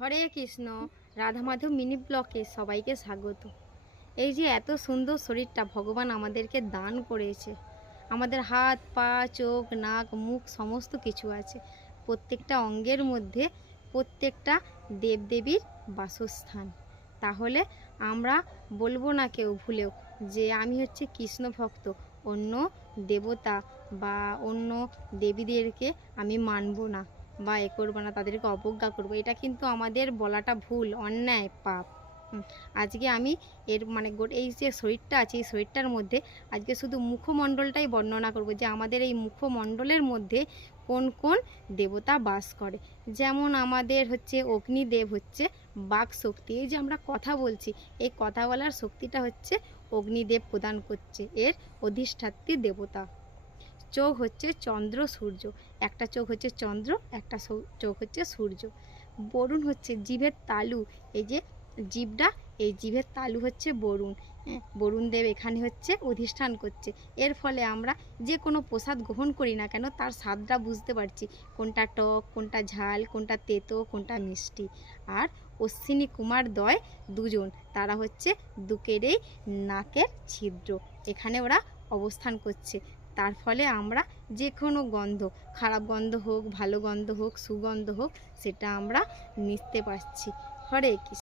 হরে Krishna. Radha Madhav mini ব্লকে সবাইকে স্বাগত। এই যে এত সুন্দর শরীরটা ভগবান আমাদেরকে দান করেছে, আমাদের হাত পা চোখ নাক মুখ সমস্ত কিছু আছে। প্রত্যেকটা অঙ্গের মধ্যে প্রত্যেকটা দেবদেবীর বাসস্থান। তাহলে আমরা বলবো না কেউ ভুলেও যে আমি হচ্ছে কৃষ্ণ ভক্ত, অন্য দেবতা বা অন্য দেবীদেরকে আমি মানব না বা এ করবো না, তাদেরকে অবজ্ঞা করব, এটা কিন্তু আমাদের বলাটা ভুল, অন্যায়, পাপ। আজকে আমি এই যে শরীরটা আছে, এই শরীরটার মধ্যে আজকে শুধু মুখমণ্ডলটাই বর্ণনা করব যে আমাদের এই মুখমণ্ডলের মধ্যে কোন কোন দেবতা বাস করে। যেমন আমাদের হচ্ছে অগ্নিদেব হচ্ছে বাক শক্তি, এই যে আমরা কথা বলছি, এই কথা বলার শক্তিটা হচ্ছে অগ্নিদেব প্রদান করছে, এর অধিষ্ঠাত্রী দেবতা। চোখ হচ্ছে চন্দ্র সূর্য, একটা চোখ হচ্ছে চন্দ্র, একটা চোখ হচ্ছে সূর্য। বরুণ হচ্ছে জিভের তালু, এই যে জিভটা, এই জিভের তালু হচ্ছে বরুণ। বরুণ দেব এখানে হচ্ছে অধিষ্ঠান করছে। এর ফলে আমরা যে কোনো প্রসাদ গ্রহণ করি না কেন তার স্বাদটা বুঝতে পারছি, কোনটা টক, কোনটা ঝাল, কোনটা তেতো, কোনটা মিষ্টি। আর অশ্বিনী কুমার দ্বয় দুজন, তারা হচ্ছে দুকেরই নাকের ছিদ্র, এখানে ওরা অবস্থান করছে। তার ফলে আমরা যে কোনো গন্ধ, খারাপ গন্ধ হোক, ভালো গন্ধ হোক, সুগন্ধ হোক, সেটা আমরা নিতে পারছি। হরে কৃষ্ণ।